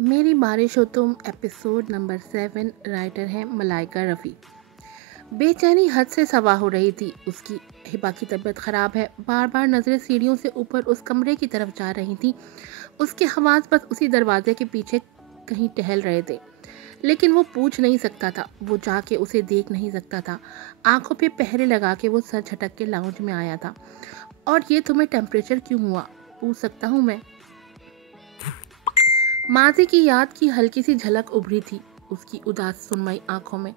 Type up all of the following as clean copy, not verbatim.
मेरी बारिश हो तुम एपिसोड नंबर 7। राइटर हैं मलाइका रफ़ी। बेचैनी हद से सवा हो रही थी उसकी। हिबा की तबीयत ख़राब है। बार बार नज़रें सीढ़ियों से ऊपर उस कमरे की तरफ जा रही थी। उसके हवास बस उसी दरवाजे के पीछे कहीं टहल रहे थे, लेकिन वो पूछ नहीं सकता था। वो जाके उसे देख नहीं सकता था। आंखों पे पहरे लगा के वो सर झटक के लाउंज में आया था। और ये तुम्हें टेम्परेचर क्यों हुआ, पूछ सकता हूँ मैं? माजी की याद की हल्की सी झलक उभरी थी उसकी उदास सुनमई आंखों में।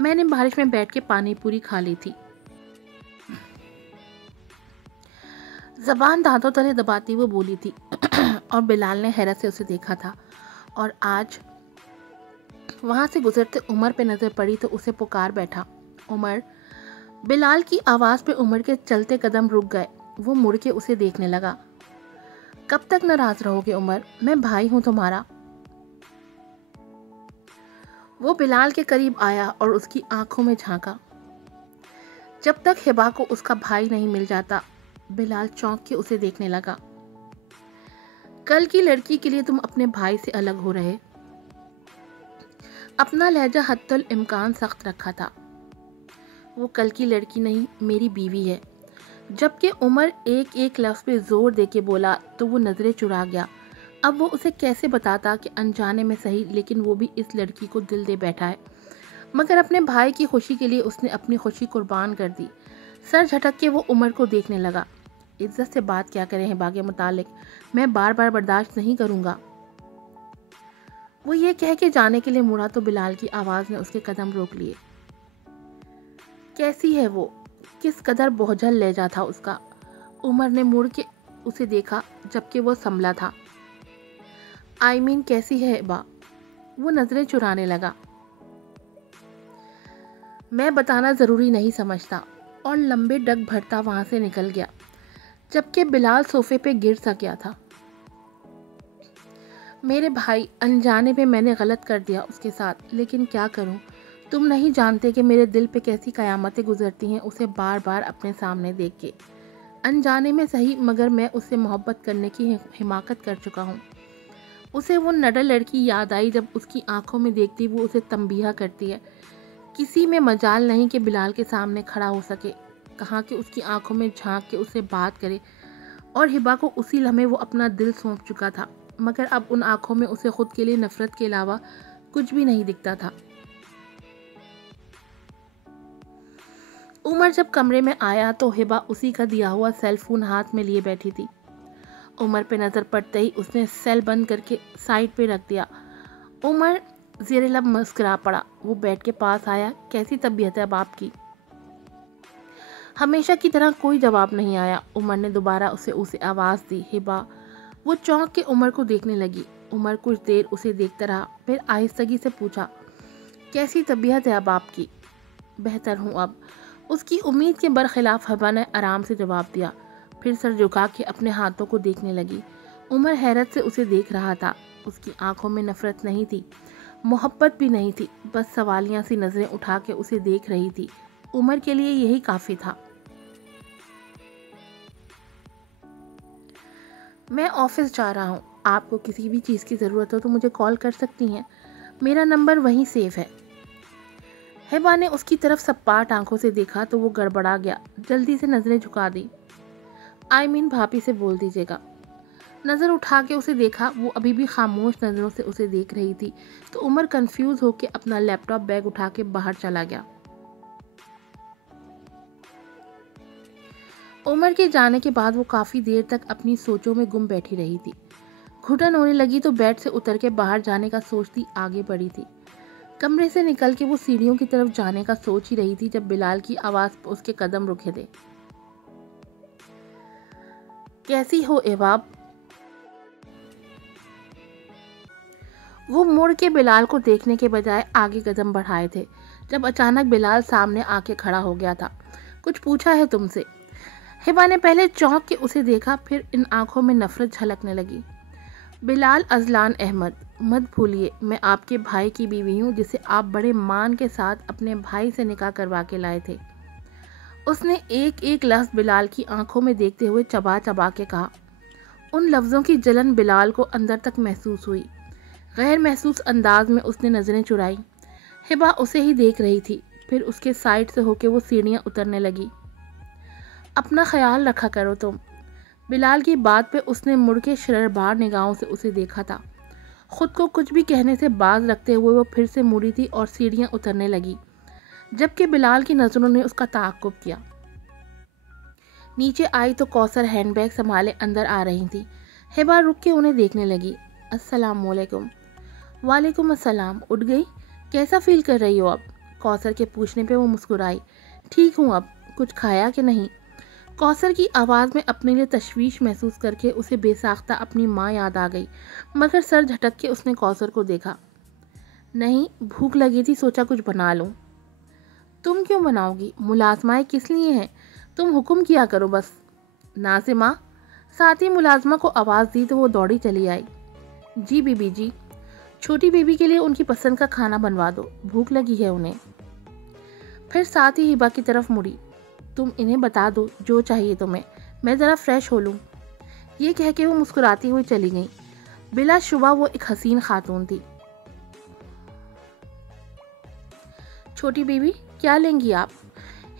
मैंने बारिश में बैठ के पानी पूरी खा ली थी। जबान दांतों तले दबाती वो बोली थी और बिलाल ने हैरत से उसे देखा था। और आज वहां से गुजरते उमर पे नजर पड़ी तो उसे पुकार बैठा, उमर। बिलाल की आवाज पे उमर के चलते कदम रुक गए। वो मुड़ के उसे देखने लगा। कब तक नाराज रहोगे उमर? मैं भाई हूं तुम्हारा। वो बिलाल के करीब आया और उसकी आंखों में झांका। जब तक हिबा को उसका भाई नहीं मिल जाता। बिलाल चौंक के उसे देखने लगा। कल की लड़की के लिए तुम अपने भाई से अलग हो रहे। अपना लहजा हत्तुल इम्कान सख्त रखा था। वो कल की लड़की नहीं, मेरी बीवी है। जबकि उमर एक एक लफ्ज पे जोर देके बोला तो वो नजरें चुरा गया। अब वो उसे कैसे बताता कि अनजाने में सही, लेकिन वो भी इस लड़की को दिल दे बैठा है। मगर अपने भाई की खुशी के लिए उसने अपनी खुशी कुर्बान कर दी। सर झटक के वो उमर को देखने लगा। इज्जत से बात क्या करें हिबा के मुतालिक, मैं बार बार बर्दाश्त नहीं करूंगा। वो ये कह के जाने के लिए मुड़ा तो बिलाल की आवाज ने उसके कदम रोक लिए। कैसी है वो? किस कदर बोझल लहजा था उसका। उमर ने मुड़ के उसे देखा जबकि वो संभला था। कैसी है हिबा? वो नजरें चुराने लगा। मैं बताना जरूरी नहीं समझता। और लंबे डग भरता वहां से निकल गया, जबकि बिलाल सोफे पे गिर सा गया था। मेरे भाई, अनजाने में मैंने गलत कर दिया उसके साथ, लेकिन क्या करूं? तुम नहीं जानते कि मेरे दिल पे कैसी कयामतें गुजरती हैं उसे बार बार अपने सामने देख के। अनजाने में सही, मगर मैं उससे मोहब्बत करने की हिमाकत कर चुका हूँ। उसे वो नडर लड़की याद आई जब उसकी आंखों में देखती वो उसे तंबीहा करती है। किसी में मजाल नहीं कि बिलाल के सामने खड़ा हो सके, कहाँ कि उसकी आंखों में झांक के उससे बात करे। और हिबा को उसी लम्हे वो अपना दिल सौंप चुका था, मगर अब उन आंखों में उसे खुद के लिए नफरत के अलावा कुछ भी नहीं दिखता था। उमर जब कमरे में आया तो हिबा उसी का दिया हुआ सेल फोन हाथ में लिए बैठी थी। उमर पे नजर पड़ते ही उसने सेल बंद करके साइड पे रख दिया। उमर ज़ेरे लब मुस्कुरा पड़ा। वो बेड के पास आया। कैसी तबीयत है अब आपकी? हमेशा की तरह कोई जवाब नहीं आया। उमर ने दोबारा उसे आवाज़ दी, हिबा। वो चौंक के उमर को देखने लगी। उमर कुछ देर उसे देखता रहा, फिर आहिस्तगी से पूछा, कैसी तबीयत है अब आपकी? बेहतर हूँ अब। उसकी उम्मीद के बरखिलाफ हिबा ने आराम से जवाब दिया, फिर सर झुका के अपने हाथों को देखने लगी। उमर हैरत से उसे देख रहा था। उसकी आंखों में नफरत नहीं थी, मोहब्बत भी नहीं थी, बस सवालिया सी नजरें उठा के उसे देख रही थी। उमर के लिए यही काफी था। मैं ऑफिस जा रहा हूँ, आपको किसी भी चीज़ की ज़रूरत हो तो मुझे कॉल कर सकती हैं, मेरा नंबर वहीं सेव है। हिबा ने उसकी तरफ सपाट आंखों से देखा तो वो गड़बड़ा गया। जल्दी से नजरें झुका दी। भाभी से बोल दीजिएगा। नज़र उठा के उसे देखा। वो अभी भी खामोश नज़रों से उसे देख रही थी तो उमर कंफ्यूज होकर अपना लैपटॉप बैग उठा के बाहर चला गया। उमर के जाने के बाद वो काफ़ी देर तक अपनी सोचों में गुम बैठी रही थी। घुटन होने लगी तो बेड से उतर के बाहर जाने का सोचती आगे बढ़ी थी। कमरे से निकल के वो सीढ़ियों की तरफ जाने का सोच ही रही थी जब बिलाल की आवाज़ पर उसके कदम रुके थे। कैसी हो एवाब? वो मुड़ के बिलाल को देखने के बजाय आगे कदम बढ़ाए थे जब अचानक बिलाल सामने आके खड़ा हो गया था। कुछ पूछा है तुमसे? हिबा ने पहले चौंक के उसे देखा, फिर इन आंखों में नफरत झलकने लगी। बिलाल अजलान अहमद, मत भूलिए मैं आपके भाई की बीवी हूँ जिसे आप बड़े मान के साथ अपने भाई से निकाह करवा के लाए थे। उसने एक एक लफ्ज़ बिलाल की आंखों में देखते हुए चबा चबा के कहा। उन लफ्ज़ों की जलन बिलाल को अंदर तक महसूस हुई। गैर महसूस अंदाज में उसने नज़रें चुराई। हिबा उसे ही देख रही थी। फिर उसके साइड से होके वो सीढ़ियाँ उतरने लगी। अपना ख्याल रखा करो तुम। बिलाल की बात पे उसने मुड़ के शर्रबार निगाहों से उसे देखा था। खुद को कुछ भी कहने से बाज रखते हुए वो फिर से मुड़ी थी और सीढ़ियाँ उतरने लगी, जबकि बिलाल की नज़रों ने उसका ताक़ुब किया। नीचे आई तो कौसर हैंडबैग संभाले अंदर आ रही थी। हिबा रुक के उन्हें देखने लगी। अस्सलाम वालेकुम। वालेकुम अस्सलाम। उठ गई? कैसा फील कर रही हो अब? कौसर के पूछने पे वो मुस्कुराई। ठीक हूँ अब। कुछ खाया कि नहीं? कौसर की आवाज़ में अपने लिए तशवीश महसूस करके उसे बेसाख्ता अपनी माँ याद आ गई, मगर सर झटक के उसने कौसर को देखा। नहीं, भूख लगी थी, सोचा कुछ बना लूँ। तुम क्यों बनाओगी? मुलाजमाएँ किस लिए हैं? तुम हुक्म किया करो बस। नाज़िमा। साथ ही मुलाजमा को आवाज़ दी तो वो दौड़ी चली आई। जी बीबी जी। छोटी बीबी के लिए उनकी पसंद का खाना बनवा दो, भूख लगी है उन्हें। फिर साथ ही हिबा की तरफ मुड़ी। तुम इन्हें बता दो जो चाहिए तुम्हें, मैं ज़रा फ्रेश हो लूँ। ये कह के वो मुस्कुराती हुई चली गई। बिलाशुबा वो एक हसीन खातून थी। छोटी बीबी, क्या लेंगी आप?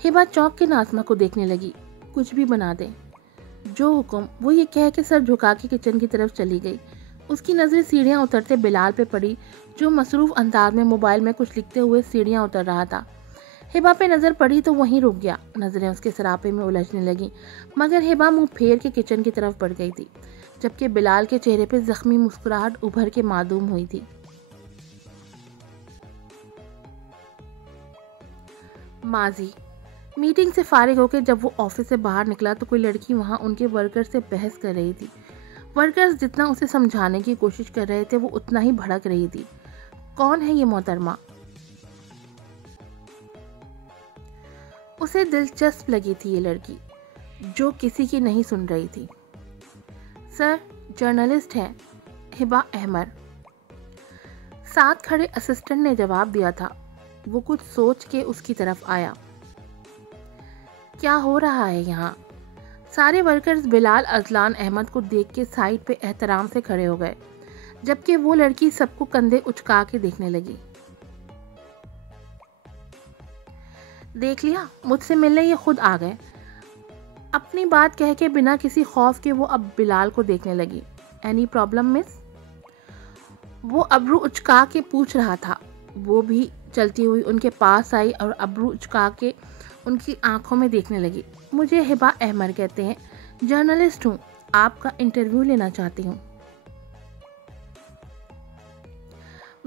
हिबा चौंक के नाज़िमा को देखने लगी। कुछ भी बना दे, जो हुक्म। वो ये कह के सर झुका के किचन की तरफ चली गई। उसकी नज़रें सीढ़ियाँ उतरते बिलाल पे पड़ी, जो मसरूफ़ अंदाज में मोबाइल में कुछ लिखते हुए सीढ़ियाँ उतर रहा था। हिबा पे नज़र पड़ी तो वहीं रुक गया। नज़रें उसके सरापे में उलझने लगी, मगर हिबा मुंह फेर के किचन की तरफ बढ़ गई थी, जबकि बिलाल के चेहरे पे जख्मी मुस्कुराहट उभर के मादूम हुई थी। माजी। मीटिंग से फारिग होकर जब वो ऑफिस से बाहर निकला तो कोई लड़की वहाँ उनके वर्कर से बहस कर रही थी। वर्कर्स जितना उसे समझाने की कोशिश कर रहे थे वो उतना ही भड़क रही थी। कौन है ये मोहतरमा? उसे दिलचस्प लगी थी ये लड़की, जो किसी की नहीं सुन रही थी। सर, जर्नलिस्ट है, हिबा अहमद। साथ खड़े असिस्टेंट ने जवाब दिया था। वो कुछ सोच के उसकी तरफ आया। क्या हो रहा है यहाँ? सारे वर्कर्स बिलाल अजलान अहमद को देख के साइड पे एहतराम से खड़े हो गए, जबकि वो लड़की सबको कंधे उचका के देखने लगी। देख लिया, मुझसे मिलने ये खुद आ गए। अपनी बात कह के बिना किसी खौफ के वो अब बिलाल को देखने लगी। Any problem miss? वो अब्रू उचका के पूछ रहा था। वो भी चलती हुई उनके पास आई और अब्रू उचका के उनकी आंखों में देखने लगी। मुझे हिबा अहमद कहते हैं, जर्नलिस्ट हूँ, आपका इंटरव्यू लेना चाहती हूँ।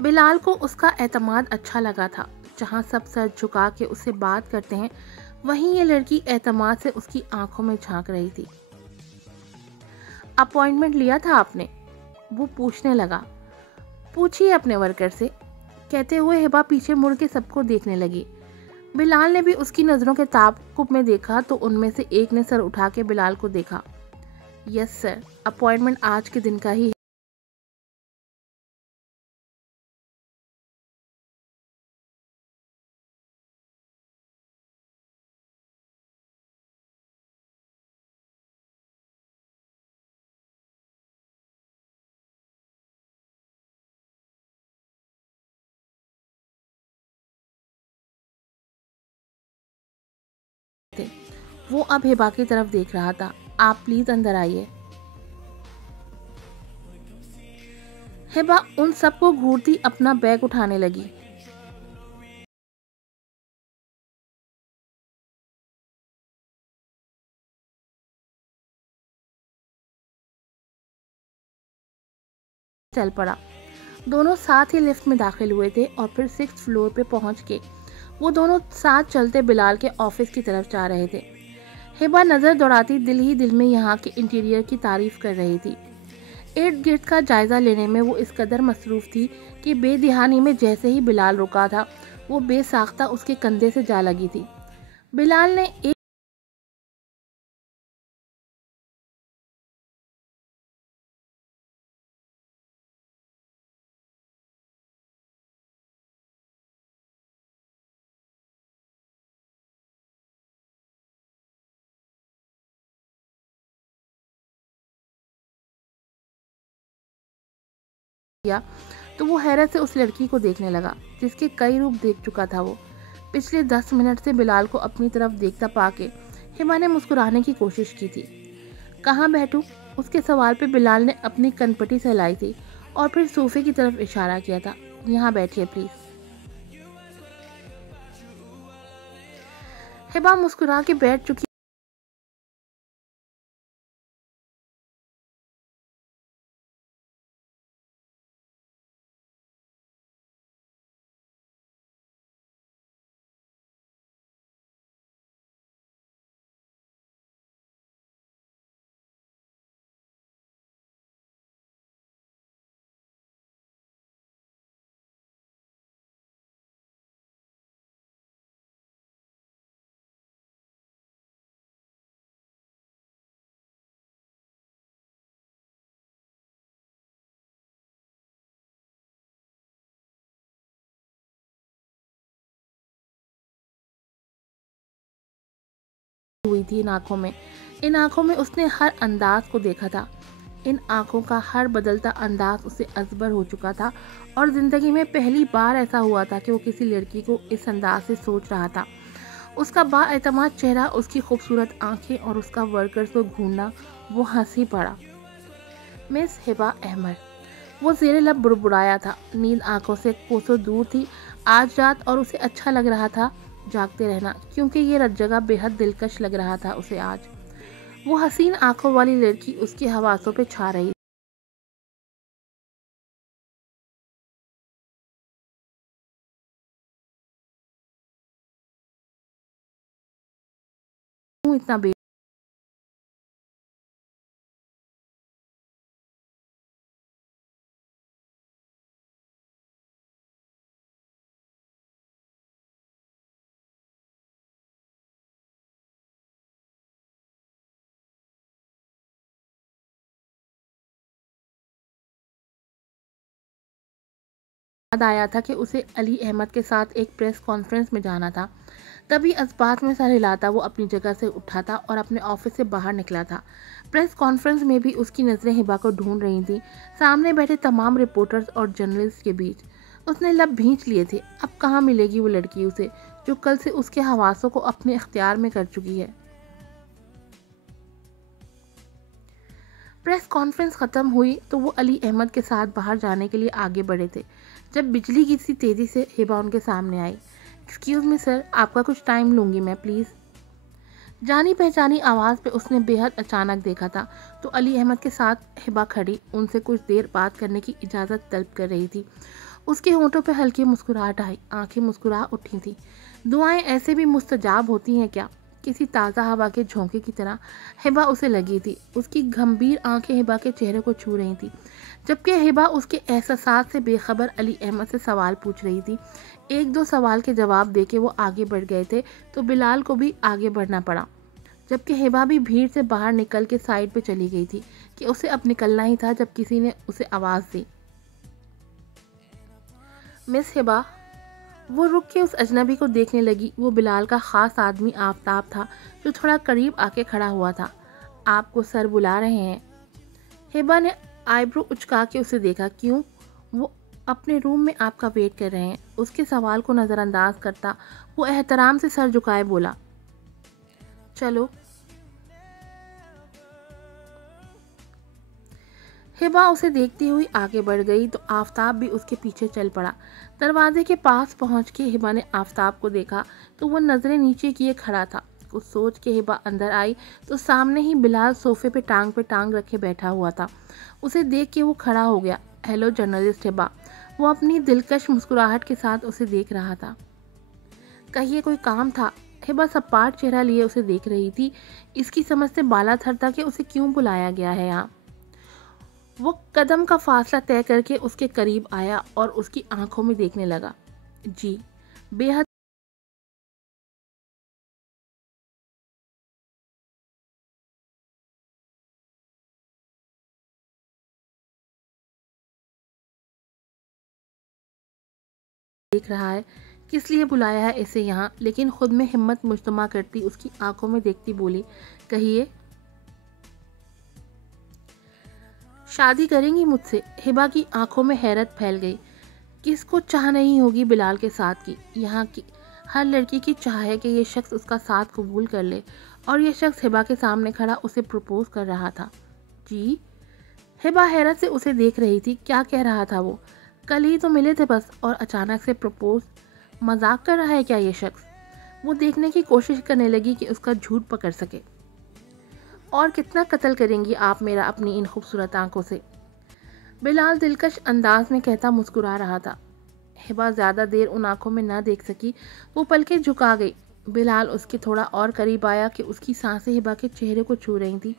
बिलाल को उसका एतमाद अच्छा लगा था। जहाँ सब सर झुका के उससे बात करते हैं, वहीं ये लड़की एतमाद से उसकी आंखों में झांक रही थी। अपॉइंटमेंट लिया था आपने? वो पूछने लगा। पूछिए अपने वर्कर से, कहते हुए हिबा पीछे मुड़ के सबको देखने लगी। बिलाल ने भी उसकी नज़रों के ताक़ुब में देखा तो उनमें से एक ने सर उठा के बिलाल को देखा। यस सर, अपॉइंटमेंट आज के दिन का ही है। वो अब हिबा की तरफ देख रहा था। आप प्लीज अंदर आइए। हिबा उन सबको घूरती अपना बैग उठाने लगी। चल पड़ा। दोनों साथ ही लिफ्ट में दाखिल हुए थे और फिर 6th फ्लोर पे पहुंच के वो दोनों साथ चलते बिलाल के ऑफिस की तरफ जा रहे थे। हिबा नज़र दौड़ाती दिल ही दिल में यहाँ के इंटीरियर की तारीफ कर रही थी। इर्द गिर्द का जायजा लेने में वो इस कदर मसरूफ थी कि बेदिहानी में जैसे ही बिलाल रुका था वो बेसाख्ता उसके कंधे से जा लगी थी। बिलाल ने एक किया तो वो हैरत से उस लड़की को देखने लगा जिसके कई रूप देख चुका था। वो पिछले 10 मिनट से बिलाल को अपनी तरफ देखता पाके हिबा ने मुस्कुराने की कोशिश की थी। कहाँ बैठूं? उसके सवाल पे बिलाल ने अपनी कनपटी सहलाई थी और फिर सोफे की तरफ इशारा किया था। यहाँ बैठिए प्लीज। हिबा मुस्कुरा के बैठ चुकी हुई थी इन आंखों में उसने हर अंदाज को देखा था। इन आंखों का हर बदलता अंदाज उसे अजबर हो चुका था और जिंदगी में पहली बार ऐसा हुआ था कि वो किसी लड़की को इस अंदाज से सोच रहा था। उसका बाएतमाद चेहरा, उसकी खूबसूरत आंखें और उसका वर्कर्स को घूरना, वो हंसी पड़ा। मिस हिबा अहमद, वो ज़ेरे लब बुड़बुड़ाया था। नींद आंखों से कोसों दूर थी आज रात और उसे अच्छा लग रहा था जागते रहना, क्योंकि ये जगह बेहद दिलकश लग रहा था उसे आज। वो हसीन आंखों वाली लड़की उसके हवासों पे छा रही। क्यों इतना याद आया था कि उसे अली अहमद के साथ एक प्रेस कॉन्फ्रेंस में जाना था। तभी इस्बात में सर हिलाता वो अपनी जगह से उठा था और अपने ऑफिस से बाहर निकला था। प्रेस कॉन्फ्रेंस में भी उसकी नज़रें हिबा को ढूंढ रही थीं, सामने बैठे तमाम रिपोर्टर्स और जर्नलिस्ट के बीच। उसने लब भींच लिए थे। अब कहाँ मिलेगी वो लड़की उसे, जो कल से उसके हवासों को अपने इख्तियार में कर चुकी है। प्रेस कॉन्फ्रेंस ख़त्म हुई तो वो अली अहमद के साथ बाहर जाने के लिए आगे बढ़े थे, जब बिजली की सी तेज़ी से हिबा उनके सामने आई। एक्सक्यूज़ मी सर, आपका कुछ टाइम लूँगी मैं प्लीज़। जानी पहचानी आवाज़ पे उसने बेहद अचानक देखा था तो अली अहमद के साथ हिबा खड़ी उनसे कुछ देर बात करने की इजाज़त तलब कर रही थी। उसके होंठों पे हल्की मुस्कुराहट आई, आंखें मुस्कुरा उठी थी। दुआएं ऐसे भी मुस्तजाब होती हैं क्या? किसी ताज़ा हवा के झोंके की तरह हिबा उसे लगी थी। उसकी गंभीर आंखें हिबा के चेहरे को छू रही थी, जबकि हिबा उसके एहसास से बेखबर अली अहमद से सवाल पूछ रही थी। एक दो सवाल के जवाब देके वो आगे बढ़ गए थे तो बिलाल को भी आगे बढ़ना पड़ा, जबकि हिबा भी भीड़ से बाहर निकल के साइड पे चली गई थी कि उसे अब निकलना ही था, जब किसी ने उसे आवाज़ दी, मिस हिबा। वो रुक के उस अजनबी को देखने लगी। वो बिलाल का ख़ास आदमी आफताब था, जो थोड़ा करीब आके खड़ा हुआ था। आपको सर बुला रहे हैं। हिबा ने आईब्रो उचका के उसे देखा। क्यों? वो अपने रूम में आपका वेट कर रहे हैं। उसके सवाल को नज़रअंदाज करता वो एहतराम से सर झुकाए बोला, चलो। हिबा उसे देखती हुई आगे बढ़ गई तो आफताब भी उसके पीछे चल पड़ा। दरवाजे के पास पहुंच के हिबा ने आफताब को देखा तो वह नज़रें नीचे किए खड़ा था। कुछ सोच के हिबा अंदर आई तो सामने ही बिलाल सोफे पे टांग रखे बैठा हुआ था। उसे देख के वो खड़ा हो गया। Hello journalist Hiba. वो अपनी दिलकश मुस्कुराहट के साथ उसे देख रहा था। कहिए, कोई काम था? हिबा सपाट चेहरा लिए उसे देख रही थी। इसकी समझ से बाला थर था कि उसे क्यों बुलाया गया है यहाँ। वो कदम का फासला तय करके उसके करीब आया और उसकी आंखों में देखने लगा। जी, बेहद देख रहा है, किस लिए बुलाया है इसे यहाँ। लेकिन खुद में हिम्मत मुजतमा करती उसकी आंखों में देखती बोली, कहिए। शादी करेंगी मुझसे? हिबा की आंखों में हैरत फैल गई। किसको चाह नहीं होगी बिलाल के साथ की। यहाँ की हर लड़की की चाह है कि ये शख्स उसका साथ कबूल कर ले, और ये शख्स हिबा के सामने खड़ा उसे प्रपोज कर रहा था। जी। हिबा हैरत से उसे देख रही थी। क्या कह रहा था वो? कल ही तो मिले थे बस, और अचानक से प्रपोज? मजाक कर रहा है क्या ये शख्स? वो देखने की कोशिश करने लगी कि उसका झूठ पकड़ सके। और कितना कत्ल करेंगी आप मेरा अपनी इन खूबसूरत आंखों से? बिलाल दिलकश अंदाज में कहता मुस्कुरा रहा था। हिबा ज़्यादा देर उन आंखों में न देख सकी। वो पलकें झुका गई। बिलाल उसके थोड़ा और करीब आया कि उसकी सांसें हिबा के चेहरे को छू रही थी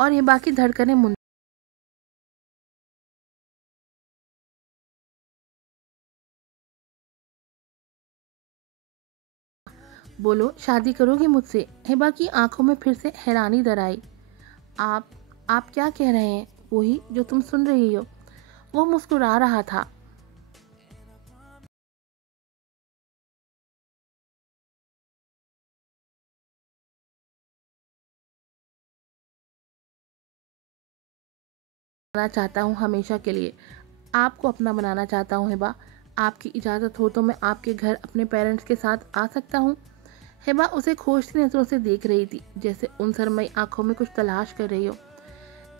और हिबा की धड़कनें बोलो, शादी करोगी मुझसे? हिबा की आंखों में फिर से हैरानी दर आई। आप आप क्या कह रहे हैं? वही जो तुम सुन रही हो। वो मुस्कुरा रहा था। बनाना चाहता हूँ हमेशा के लिए। आपको अपना बनाना चाहता हूँ हिबा। आपकी इजाज़त हो तो मैं आपके घर अपने पेरेंट्स के साथ आ सकता हूँ? हिबा उसे खोजती नजरों से देख रही थी, जैसे उन सरमई आंखों में कुछ तलाश कर रही हो।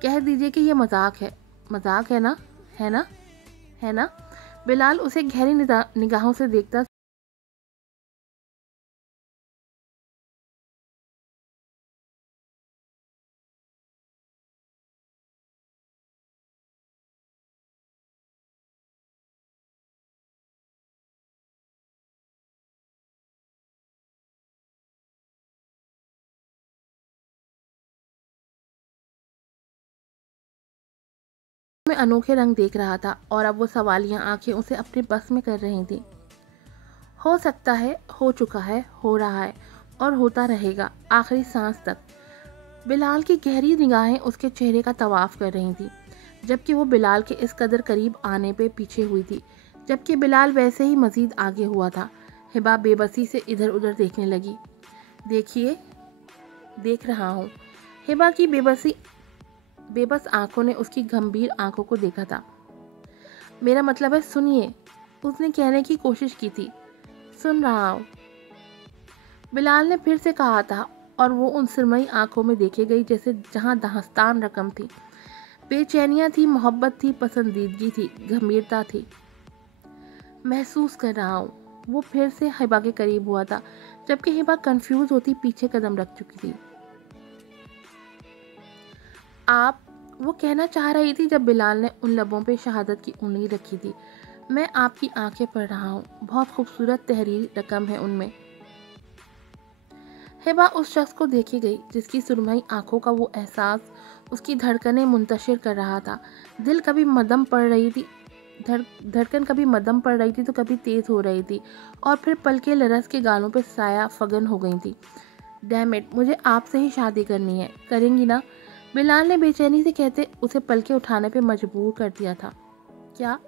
कह दीजिए कि ये मजाक है। मजाक है ना? है ना? है ना? बिलाल उसे गहरी निगाहों से देखता में अनोखे रंग देख रहा था, और अब वो सवालिया आंखें उसे अपने बस में कर रही थी। हो सकता है, हो चुका है, हो रहा है, और होता रहेगा आखिरी सांस तक। बिलाल की गहरी निगाहें उसके चेहरे का तवाफ कर रही थी, जबकि वो बिलाल के इस कदर करीब आने पे पीछे हुई थी, जबकि बिलाल वैसे ही मजीद आगे हुआ था। हिबा बेबसी से इधर उधर देखने लगी। देखिए, देख रहा हूँ। हिबा की बेबस आंखों ने उसकी गंभीर आंखों को देखा था। मेरा मतलब है, सुनिए, उसने कहने की कोशिश की थी। सुन रहा हूँ, बिलाल ने फिर से कहा था, और वो उन सुरमई आंखों में देखे गई जैसे जहाँ दास्तान रकम थी। बेचैनियाँ थी, मोहब्बत थी, पसंदीदगी थी, गंभीरता थी। महसूस कर रहा हूँ। वो फिर से हिबा के करीब हुआ था, जबकि हिबा कंफ्यूज होती पीछे कदम रख चुकी थी। आप, वो कहना चाह रही थी जब बिलाल ने उन लबों पे शहादत की उंगली रखी थी। मैं आपकी आंखें पढ़ रहा हूँ, बहुत खूबसूरत तहरीर रकम है उनमें। हिबा उस शख्स को देखी गई जिसकी सुरमई आंखों का वो एहसास उसकी धड़कनें मुंतशिर कर रहा था। दिल कभी मदम पड़ रही थी, धड़कन कभी मदम पड़ रही थी तो कभी तेज हो रही थी, और फिर पलके लरस के गालों पे साया फगन हो गई थी। डैम इट, मुझे आपसे ही शादी करनी है, करेंगी ना? बिलाल ने बेचैनी से कहते उसे पलके उठाने पे मजबूर कर दिया था। क्या?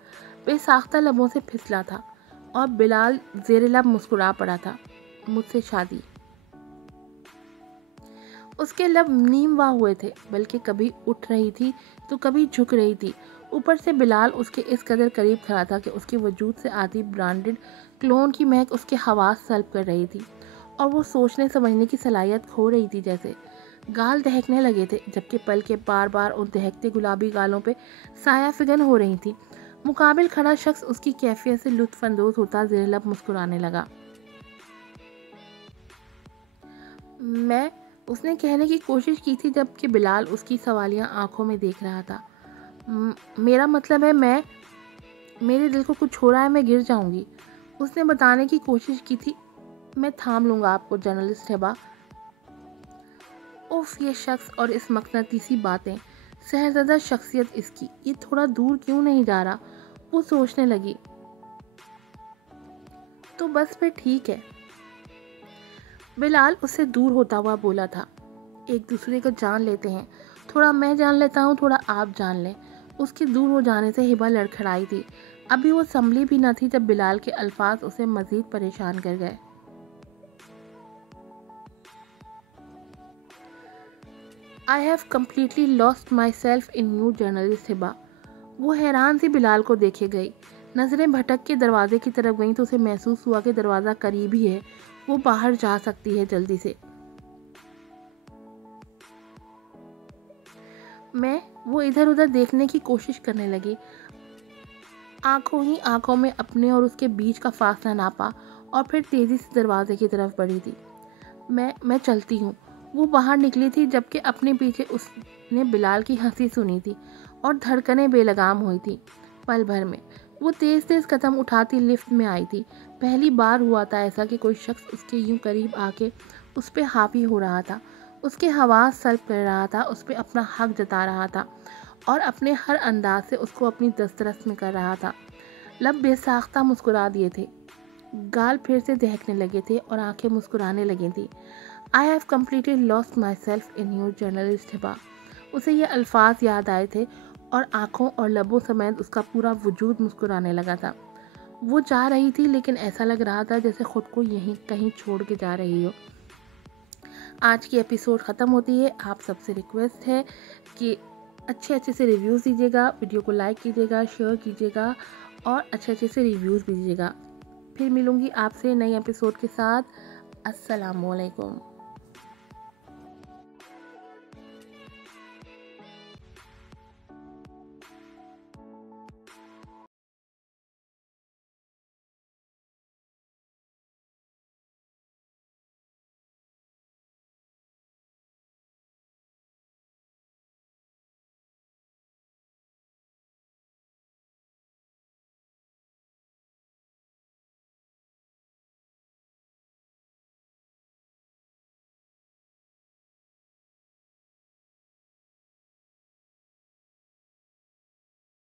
बेसाख्ता लबों से फिसला था, और बिलाल जेर लब मुस्कुरा पड़ा था। मुझसे शादी। उसके लब नीम हुआ हुए थे, बल्कि कभी उठ रही थी तो कभी झुक रही थी। ऊपर से बिलाल उसके इस कदर करीब खड़ा था कि उसके वजूद से आती ब्रांडेड क्लोन की महक उसके हवास सल्ब कर रही थी, और वो सोचने समझने की सलाहियत खो रही थी। जैसे गाल दहकने लगे थे, जबकि पल के बार बार उन दहकते गुलाबी गालों पे साया फिगन हो रही थी। मुकाबिल खड़ा शख्स उसकी कैफियत से लुत्फानंदोज होता जेर लब मुस्कुराने लगा। मैं, उसने कहने की कोशिश की थी, जबकि बिलाल उसकी सवालिया आंखों में देख रहा था। मेरा मतलब है, मेरे दिल को कुछ हो रहा है, मैं गिर जाऊंगी। उसने बताने की कोशिश की थी। मैं थाम लूंगा आपको जर्नलिस्ट हिबा। उफ, ये शख्स और इस मकनातीसी बातें, शहजादा शख्सियत इसकी, ये थोड़ा दूर क्यों नहीं जा रहा? वो सोचने लगी। तो बस फिर ठीक है, बिलाल उससे दूर होता हुआ बोला था। एक दूसरे को जान लेते हैं, थोड़ा मैं जान लेता हूँ, थोड़ा आप जान लें। उसके दूर हो जाने से हिबा लड़खड़ाई थी। अभी वो संभली भी न थी जब बिलाल के अल्फाज उसे मजीद परेशान कर गए। I have completely lost my self in new journalist Hiba. वो हैरान सी बिलाल को देखे गई। नज़रें भटक के दरवाजे की तरफ गईं तो उसे महसूस हुआ कि दरवाज़ा करीब ही है, वो बाहर जा सकती है जल्दी से। वो इधर उधर देखने की कोशिश करने लगी, आंखों ही आंखों में अपने और उसके बीच का फासला नापा और फिर तेज़ी से दरवाजे की तरफ बढ़ी थी। मैं चलती हूँ। वो बाहर निकली थी जबकि अपने पीछे उसने बिलाल की हंसी सुनी थी और धड़कनें बेलगाम हुई थी। पल भर में वो तेज़ तेज़ कदम उठाती लिफ्ट में आई थी। पहली बार हुआ था ऐसा कि कोई शख्स उसके यूं करीब आके उस पर हावी हो रहा था, उसके हवास सल्ब कर रहा था, उस पर अपना हक जता रहा था और अपने हर अंदाज से उसको अपनी दस्तरस में कर रहा था। लब बेसाख्ता मुस्कुरा दिए थे, गाल फिर से दहकने लगे थे और आंखें मुस्कुराने लगी थी। I have completely lost my self in your journalist Hiba. उसे ये अल्फाज याद आए थे और आंखों और लबों समेत उसका पूरा वजूद मुस्कुराने लगा था। वो जा रही थी लेकिन ऐसा लग रहा था जैसे खुद को यहीं कहीं छोड़ के जा रही हो। आज की एपिसोड ख़त्म होती है। आप सबसे रिक्वेस्ट है कि अच्छे से रिव्यूज़ दीजिएगा, वीडियो को लाइक कीजिएगा, शेयर कीजिएगा और अच्छे से रिव्यूज़ भी दीजिएगा। फिर मिलूँगी आपसे नई एपिसोड के साथ। अस्सलामुअलैकुम।